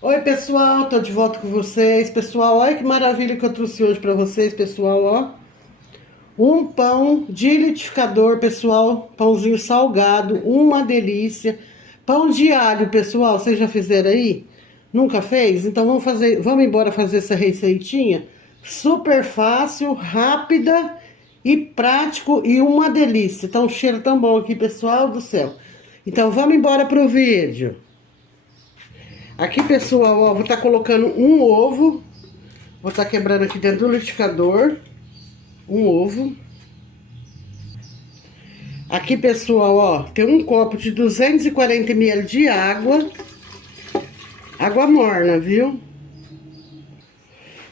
Oi, pessoal, tô de volta com vocês. Pessoal, olha que maravilha que eu trouxe hoje pra vocês, pessoal, ó. Um pão de liquidificador, pessoal, pãozinho salgado, uma delícia. Pão de alho, pessoal, vocês já fizeram aí? Nunca fez? Então vamos embora fazer essa receitinha. Super fácil, rápida e prático e uma delícia. Tá um cheiro tão bom aqui, pessoal do céu. Então vamos embora pro vídeo. Aqui, pessoal, ó, vou estar colocando um ovo. Vou estar quebrando aqui dentro do liquidificador. Um ovo. Aqui, pessoal, ó, tem um copo de 240 ml de água. Água morna, viu?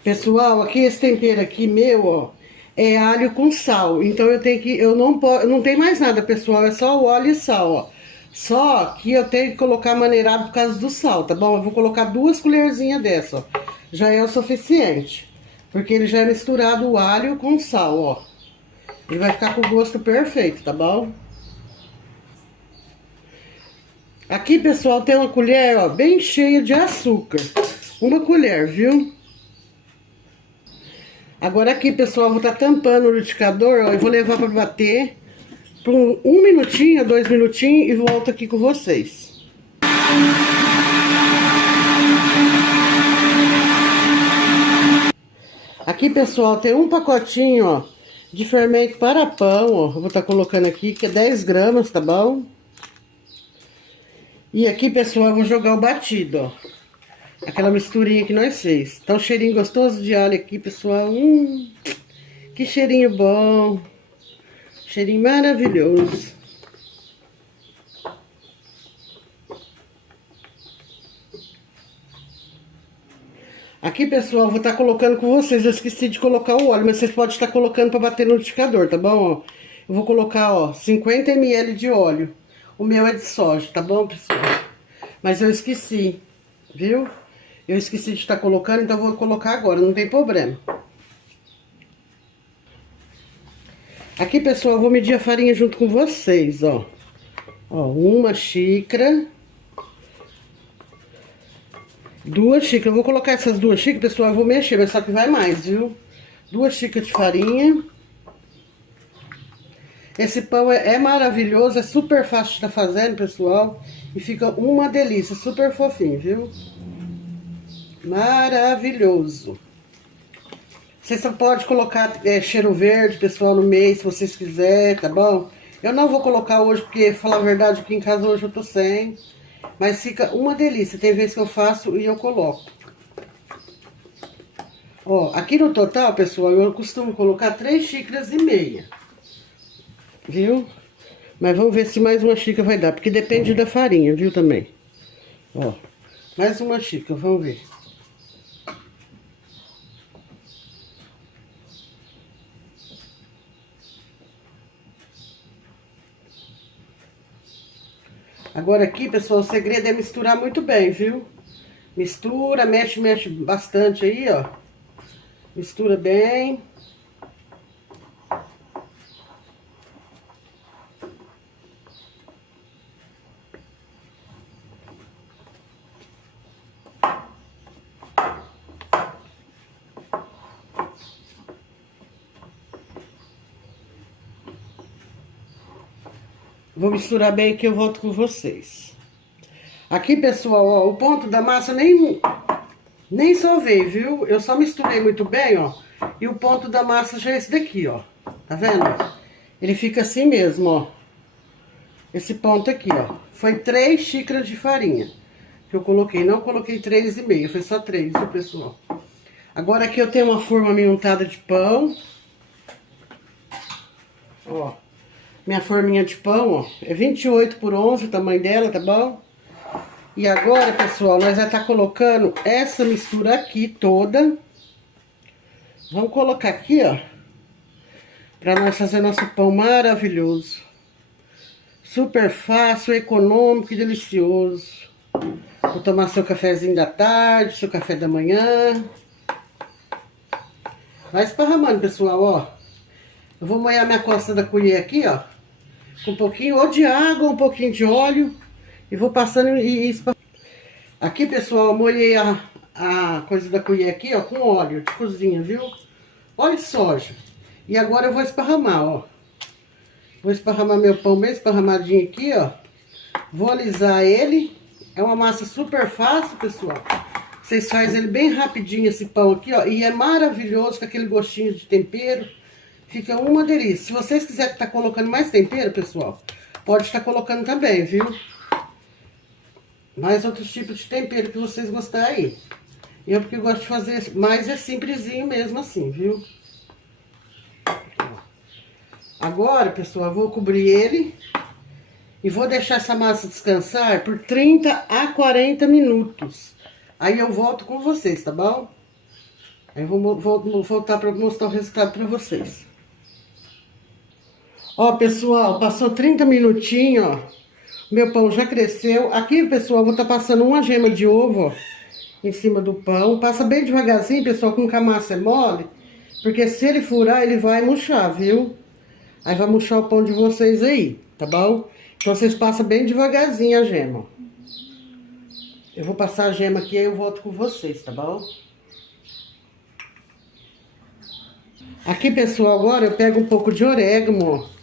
Pessoal, aqui esse tempero aqui meu, ó, é alho com sal. Então eu não tem mais nada, pessoal, é só o óleo e sal, ó. Só que eu tenho que colocar maneirado por causa do sal, tá bom? Eu vou colocar 2 colherzinhas dessa, ó. Já é o suficiente. Porque ele já é misturado o alho com sal, ó. Ele vai ficar com o gosto perfeito, tá bom? Aqui, pessoal, tem uma colher, ó, bem cheia de açúcar. Uma colher, viu? Agora aqui, pessoal, eu vou estar tampando o liquidificador, ó, e vou levar para bater por um minutinho, 2 minutinhos e volto aqui com vocês. Aqui, pessoal, tem um pacotinho, ó, de fermento para pão, ó. Eu vou estar colocando aqui, que é 10 gramas, tá bom? E aqui, pessoal, eu vou jogar o batido, ó. Aquela misturinha que nós fez. Tá um cheirinho gostoso de alho aqui, pessoal. Que cheirinho bom. Cheirinho maravilhoso. Aqui, pessoal, eu vou estar colocando com vocês. Eu esqueci de colocar o óleo, mas vocês podem estar colocando para bater no liquidificador, tá bom? Ó, eu vou colocar, ó, 50 ml de óleo. O meu é de soja, tá bom, pessoal? Mas eu esqueci, viu? Eu esqueci de estar colocando, então eu vou colocar agora, não tem problema. Aqui, pessoal, eu vou medir a farinha junto com vocês, ó. Ó, 1 xícara. 2 xícaras. Eu vou colocar essas 2 xícaras, pessoal, eu vou mexer, mas só que vai mais, viu? 2 xícaras de farinha. Esse pão é maravilhoso, é super fácil de estar fazendo, pessoal. E fica uma delícia, super fofinho, viu? Maravilhoso. Vocês só podem colocar cheiro verde, pessoal, no meio, se vocês quiserem, tá bom? Eu não vou colocar hoje, porque, falar a verdade, aqui em casa hoje eu tô sem. Mas fica uma delícia. Tem vezes que eu faço e eu coloco. Ó, aqui no total, pessoal, eu costumo colocar 3 xícaras e meia. Viu? Mas vamos ver se mais uma xícara vai dar, porque depende da farinha, viu, também. Ó, mais uma xícara, vamos ver. Agora aqui, pessoal, o segredo é misturar muito bem, viu? Mistura, mexe bastante aí, ó. Mistura bem. Vou misturar bem aqui, eu volto com vocês. Aqui, pessoal, ó, o ponto da massa nem sovei, viu? Eu só misturei muito bem, ó. E o ponto da massa já é esse daqui, ó. Tá vendo? Ele fica assim mesmo, ó. Esse ponto aqui, ó. Foi 3 xícaras de farinha que eu coloquei. Não coloquei 3,5, foi só 3, viu, pessoal? Agora aqui eu tenho uma forma meio untada de pão. Ó. Minha forminha de pão, ó, é 28 por 11 o tamanho dela, tá bom? E agora, pessoal, nós já tá colocando essa mistura aqui toda. Vamos colocar aqui, ó, pra nós fazer nosso pão maravilhoso. Super fácil, econômico e delicioso. Vou tomar seu cafezinho da tarde, seu café da manhã. Vai esparramando, pessoal, ó. Eu vou molhar minha costa da colher aqui, ó. Com um pouquinho ou de água, um pouquinho de óleo. E vou passando e esparramando. Aqui, pessoal, eu molhei a coisa da colher aqui, ó, com óleo de cozinha, viu? Óleo de soja. E agora eu vou esparramar, ó. Vou esparramar meu pão bem esparramadinho aqui, ó. Vou alisar ele. É uma massa super fácil, pessoal. Vocês fazem ele bem rapidinho, esse pão aqui, ó. E é maravilhoso, com aquele gostinho de tempero. Fica uma delícia. Se vocês quiserem estar colocando mais tempero, pessoal, pode estar colocando também, viu? Mais outros tipos de tempero que vocês gostarem aí. Eu, porque eu gosto de fazer mais é simplesinho mesmo assim, viu? Agora, pessoal, eu vou cobrir ele e vou deixar essa massa descansar por 30 a 40 minutos. Aí eu volto com vocês, tá bom? Aí eu vou voltar para mostrar o resultado para vocês. Ó, pessoal, passou 30 minutinhos, ó. Meu pão já cresceu. Aqui, pessoal, eu vou estar passando uma gema de ovo, ó, em cima do pão. Passa bem devagarzinho, pessoal, com que a massa é mole. Porque se ele furar, ele vai murchar, viu? Aí vai murchar o pão de vocês aí, tá bom? Então vocês passam bem devagarzinho a gema. Eu vou passar a gema aqui e eu volto com vocês, tá bom? Aqui, pessoal, agora eu pego um pouco de orégano, ó.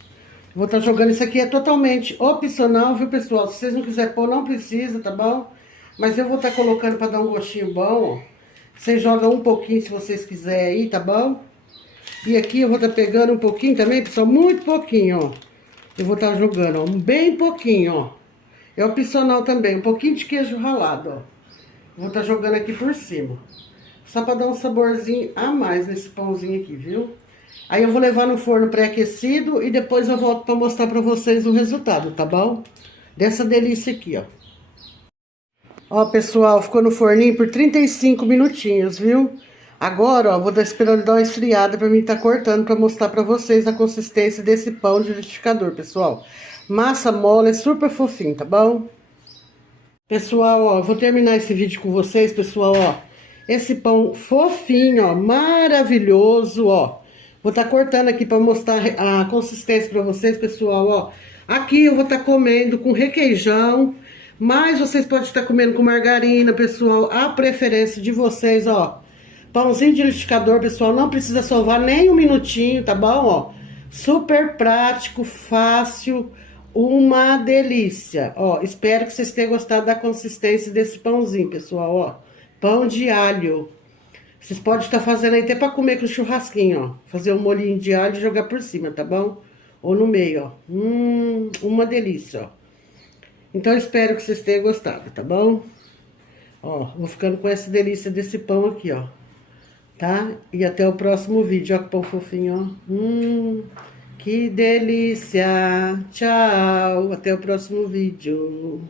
Vou estar jogando isso aqui, é totalmente opcional, viu, pessoal? Se vocês não quiserem pôr, não precisa, tá bom? Mas eu vou estar colocando para dar um gostinho bom, ó. Vocês jogam um pouquinho se vocês quiserem aí, tá bom? E aqui eu vou estar pegando um pouquinho também, pessoal, muito pouquinho, ó. Eu vou estar jogando, ó, bem pouquinho, ó. É opcional também, um pouquinho de queijo ralado, ó. Vou estar jogando aqui por cima. Só para dar um saborzinho a mais nesse pãozinho aqui, viu? Aí eu vou levar no forno pré-aquecido e depois eu volto para mostrar para vocês o resultado, tá bom? Dessa delícia aqui, ó. Ó, pessoal, ficou no forninho por 35 minutinhos, viu? Agora, ó, vou esperando dar uma esfriada para mim estar cortando para mostrar para vocês a consistência desse pão de liquidificador, pessoal. Massa mole, super fofinho, tá bom? Pessoal, ó, vou terminar esse vídeo com vocês, pessoal, ó. Esse pão fofinho, ó, maravilhoso, ó. Vou estar cortando aqui para mostrar a consistência para vocês, pessoal, ó. Aqui eu vou estar comendo com requeijão, mas vocês podem estar comendo com margarina, pessoal, a preferência de vocês, ó. Pãozinho de liquidificador, pessoal, não precisa sovar nem um minutinho, tá bom, ó? Super prático, fácil, uma delícia. Ó, espero que vocês tenham gostado da consistência desse pãozinho, pessoal, ó. Pão de alho. Vocês podem estar fazendo aí até para comer com churrasquinho, ó. Fazer um molhinho de alho e jogar por cima, tá bom? Ou no meio, ó. Uma delícia, ó. Então, eu espero que vocês tenham gostado, tá bom? Ó, vou ficando com essa delícia desse pão aqui, ó. Tá? E até o próximo vídeo. Ó, que pão fofinho, ó. Que delícia. Tchau. Até o próximo vídeo.